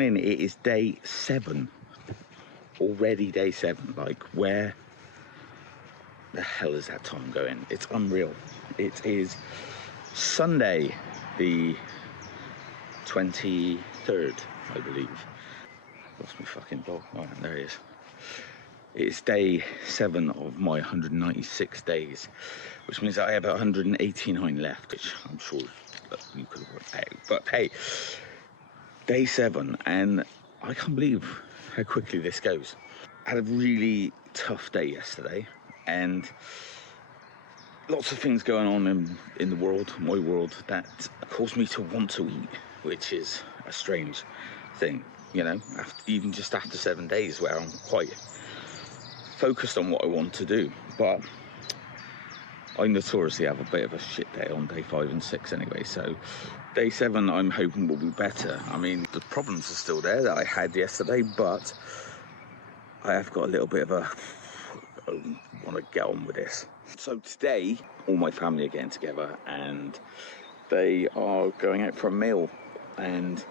morning. It is day 7. Already day 7. Like, where the hell is that time going? It's unreal. It is Sunday, the 23rd, I believe. Lost my fucking dog. Oh, there he is. It's day 7 of my 196 days, which means that I have 189 left, which I'm sure that you could have worked out. But hey, day 7, and I can't believe how quickly this goes. I had a really tough day yesterday, and lots of things going on in the world, my world, that caused me to want to eat, which is a strange thing, you know, even just after 7 days where I'm quite focused on what I want to do. But I notoriously have a bit of a shit day on day 5 and 6 anyway, so day 7 I'm hoping will be better. I mean, the problems are still there that I had yesterday, but I have got a little bit of I want to get on with this. So today all my family are getting together and they are going out for a meal, and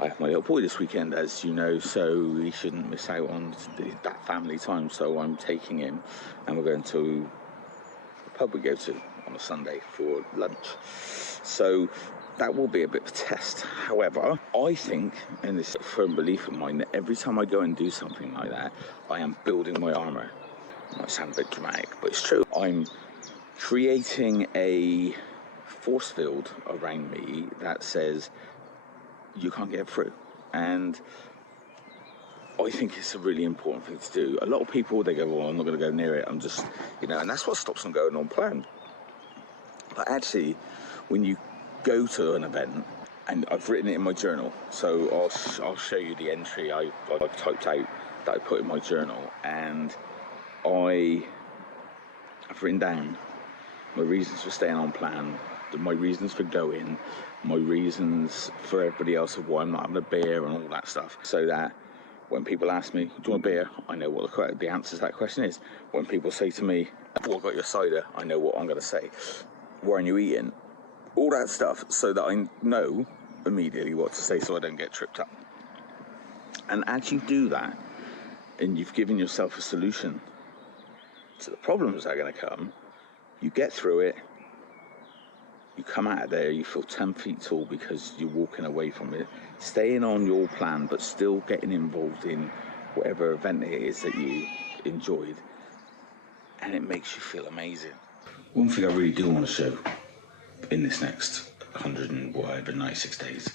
I have my little boy this weekend, as you know, so he shouldn't miss out on that family time. So I'm taking him, and we're going to the pub we go to on a Sunday for lunch. So that will be a bit of a test. However, I think, and this is a firm belief of mine, that every time I go and do something like that, I am building my armour. It might sound a bit dramatic, but it's true. I'm creating a force field around me that says you can't get through, and I think it's a really important thing to do. A lot of people, they go, well, I'm not going to go near it, I'm just, you know, and that's what stops them going on plan. But actually, when you go to an event, and I've written it in my journal, so I'll show you the entry I've typed out that I put in my journal, and I've written down my reasons for staying on plan, my reasons for going, my reasons for everybody else of why I'm not having a beer and all that stuff, so that when people ask me, do you want a beer? I know what the answer to that question is. When people say to me, what got your cider? I know what I'm going to say. Why aren't you eating? All that stuff, so that I know immediately what to say so I don't get tripped up. And as you do that, and you've given yourself a solution to the problems that are going to come, you get through it, you come out of there, you feel 10 feet tall because you're walking away from it, staying on your plan, but still getting involved in whatever event it is that you enjoyed, and it makes you feel amazing. One thing I really do want to show in this next 196 days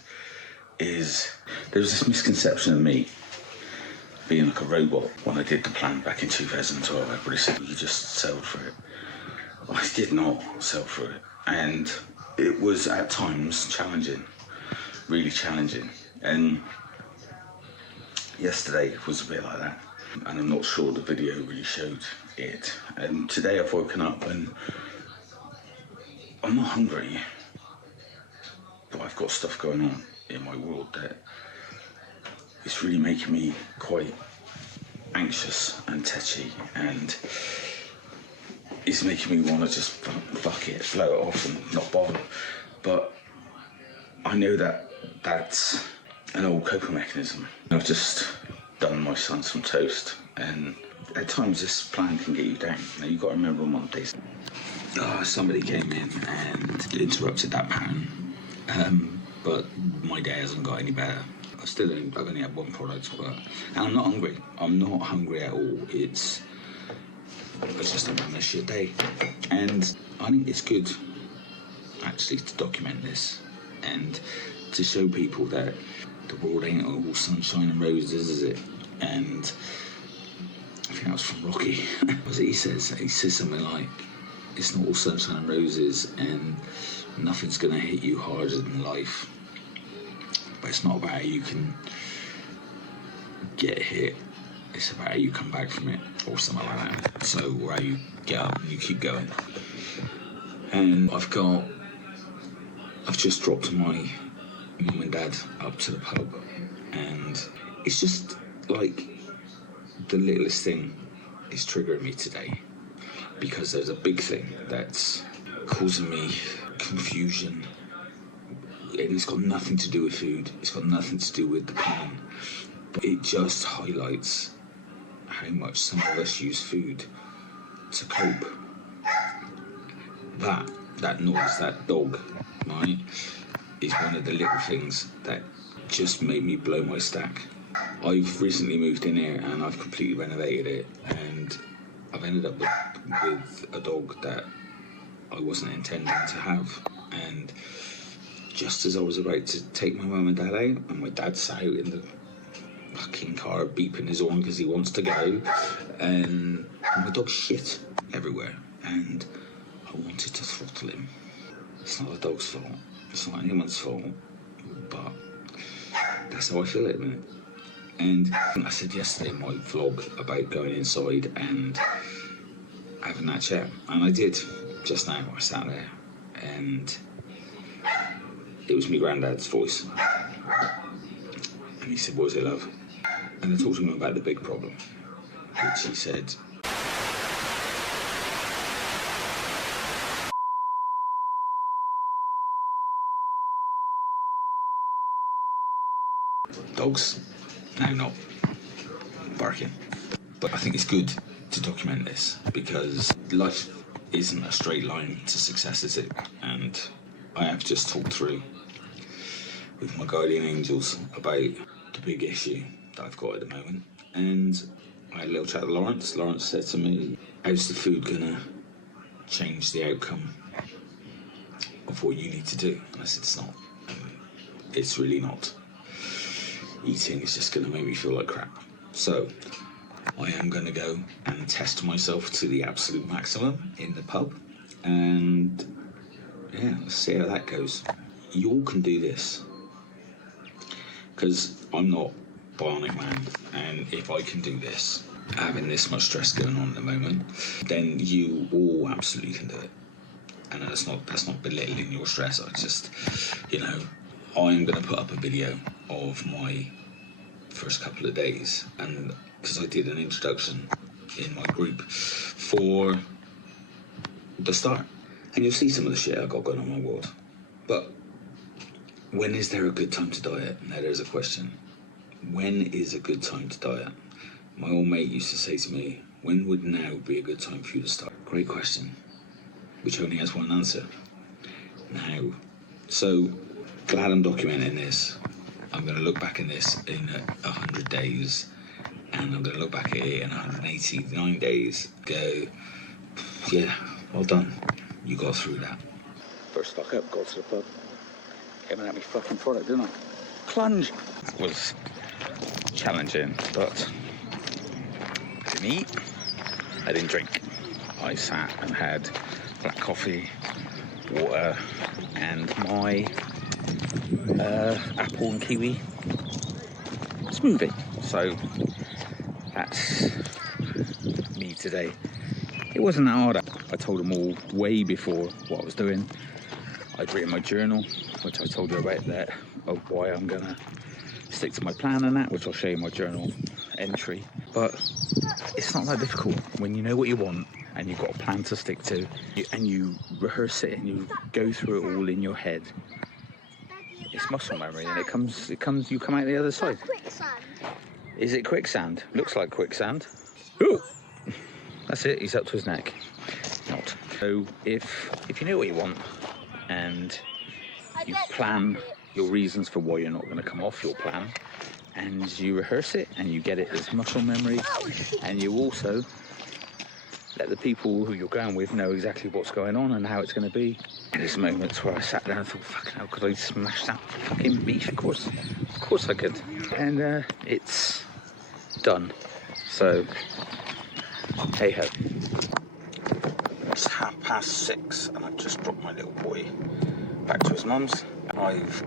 is there's this misconception of me being like a robot. When I did the plan back in 2012, everybody said, you just sailed for it. I did not sail for it, and it was at times challenging, really challenging, and yesterday was a bit like that, and I'm not sure the video really showed it. And today I've woken up and I'm not hungry, but I've got stuff going on in my world that is really making me quite anxious and tetchy, and it's making me want to just fuck it, blow it off and not bother. But I know that that's an old coping mechanism. I've just done my son some toast, and at times this plan can get you down. Now you've got to remember on Mondays, somebody came in and interrupted that pattern, but my day hasn't got any better. I've only had one product, and I'm not hungry. I'm not hungry at all. It's just I'm having a shit day, and I think it's good actually to document this and to show people that the world ain't all sunshine and roses, is it? And I think that was from Rocky. What he says? He says something like, it's not all sunshine and roses, and nothing's gonna hit you harder than life, but it's not about how you can get hit, it's about how you come back from it, or something like that. So, or how you get up and you keep going. And I've just dropped my mum and dad up to the pub, and it's just like the littlest thing is triggering me today, because there's a big thing that's causing me confusion and it's got nothing to do with food. It's got nothing to do with the plan. But it just highlights how much some of us use food to cope. That noise, that dog, right, is one of the little things that just made me blow my stack. I've recently moved in here and I've completely renovated it, and I've ended up with a dog that I wasn't intending to have. And just as I was about to take my mum and dad out, and my dad's out in the fucking car beeping his horn because he wants to go, and my dog shit everywhere, and I wanted to throttle him. It's not the dog's fault, it's not anyone's fault, but that's how I feel at the minute. And I said yesterday in my vlog about going inside and having that chat, and I did just now. I sat there and it was my granddad's voice, and he said, "What was it, love?" And I talked to him about the big problem, which he said, dogs now not barking. But I think it's good to document this, because life isn't a straight line to success, is it? And I have just talked through with my guardian angels about the big issue that I've got at the moment. And I had a little chat with Lawrence. Lawrence said to me, "How's the food gonna change the outcome of what you need to do?" And I said, "It's not. It's really not. Eating is just gonna make me feel like crap." So I am gonna go and test myself to the absolute maximum in the pub, and yeah, let's see how that goes. You all can do this, because I'm not bionic man, and if I can do this, having this much stress going on at the moment, then you all absolutely can do it. And that's not belittling your stress. I just, I'm going to put up a video of my first couple of days, and because I did an introduction in my group for the start, and you'll see some of the shit I got going on in my world. But when is there a good time to diet? Now there's a question. When is a good time to diet? My old mate used to say to me, "When would now be a good time for you to start?" Great question, which only has one answer: now. So glad I'm documenting this. I'm going to look back in this in 100 days, and I'm going to look back at it in 189 days, go, yeah, well done, you got through that. First fuck up, got to the pub, came at me fucking product, didn't I? Plunge. It was challenging, but I didn't eat, I didn't drink. I sat and had black coffee, water, and my apple and kiwi smoothie. So that's me today. It wasn't that hard. I told them all way before what I was doing. I'd written my journal, which I told you about, that of why I'm gonna stick to my plan and that, which I'll show you my journal entry. But it's not that difficult when you know what you want and you've got a plan to stick to, and you rehearse it and you go through it all in your head. It's muscle memory, and you come out the other side. Is it quicksand? Looks like quicksand. Ooh! That's it, he's up to his neck. Not. So if you know what you want and you plan your reasons for why you're not going to come off your plan, and you rehearse it and you get it as muscle memory, and you also let the people who you're going with know exactly what's going on and how it's going to be. There's moments where I sat down and thought, fucking hell, could I smash that fucking beef? Of course I could. And it's done. So, hey ho. It's 6:30 and I've just dropped my little boy back to his mum's. I've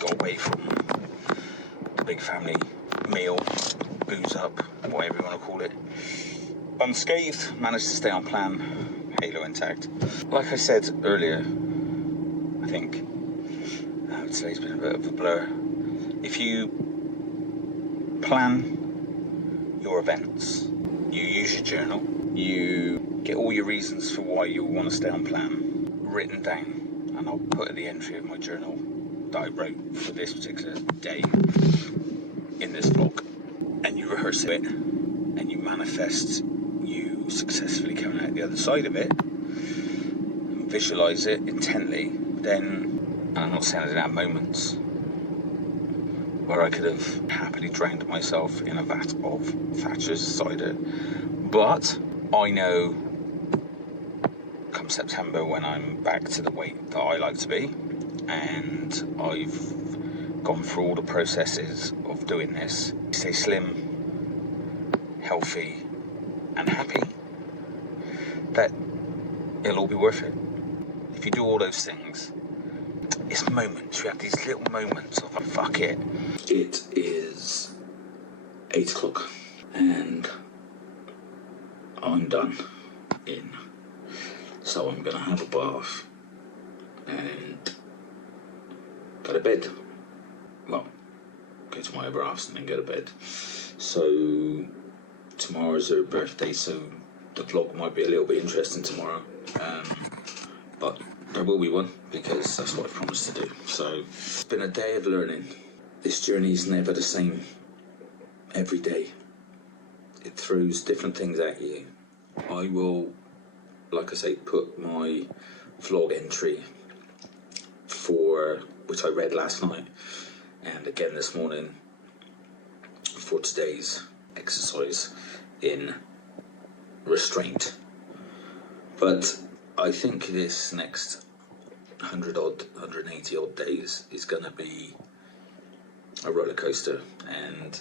got away from the big family meal, booze up, whatever you want to call it, unscathed. Managed to stay on plan, halo intact. Like I said earlier, I think today's been a bit of a blur. If you plan your events, you use your journal, you get all your reasons for why you want to stay on plan written down, and I'll put the entry of my journal that I wrote for this particular day in this vlog, and you rehearse it, and you manifest you successfully coming out the other side of it, and visualise it intently, then, and I'm not saying I didn't have moments where I could have happily drowned myself in a vat of Thatcher's cider, but I know come September, when I'm back to the weight that I like to be, and I've gone through all the processes of doing this, stay slim, healthy and happy, that it'll all be worth it. If you do all those things, it's moments. You have these little moments of fuck it. It is 8 o'clock and I'm done in. So I'm gonna have a bath and go to bed. Well, go to my baths and then go to bed. So tomorrow's her birthday, so the vlog might be a little bit interesting tomorrow. But there will be one, because that's what I promised to do. So it's been a day of learning. This journey is never the same every day. It throws different things at you. I will, like I say, put my vlog entry for, which I read last night and again this morning, for today's exercise in restraint. But I think this next 180 odd days is going to be a roller coaster, and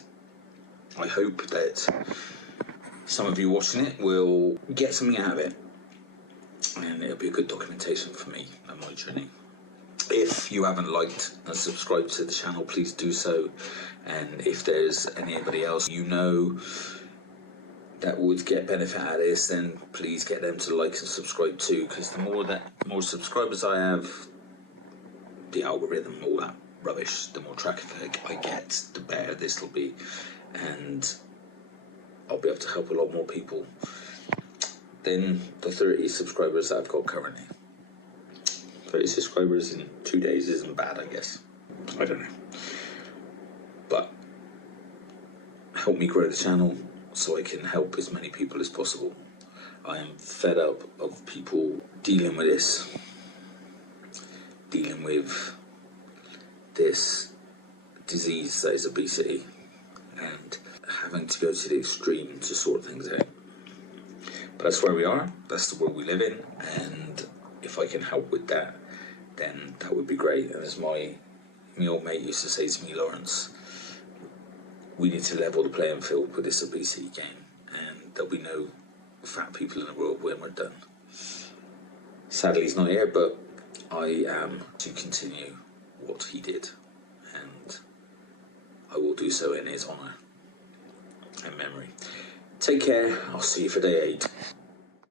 I hope that some of you watching it will get something out of it, and it'll be a good documentation for me and my journey. If you haven't liked and subscribed to the channel, please do so, and if there's anybody else you know that would get benefit out of this, then please get them to like and subscribe too, because the more subscribers I have, the algorithm, all that rubbish, the more traffic I get, the better this will be, and I'll be able to help a lot more people than the 30 subscribers that I've got currently. 30 subscribers in 2 days isn't bad, I guess. I don't know. But help me grow the channel so I can help as many people as possible. I am fed up of people dealing with this, dealing with this disease that is obesity, and having to go to the extreme to sort things out. But that's where we are, that's the world we live in, and if I can help with that, then that would be great. And as my old mate used to say to me, Lawrence, we need to level the playing field with this obesity game, and there'll be no fat people in the world when we're done. Sadly he's not here, but I am to continue what he did, and I will do so in his honour and memory. Take care, I'll see you for day 8.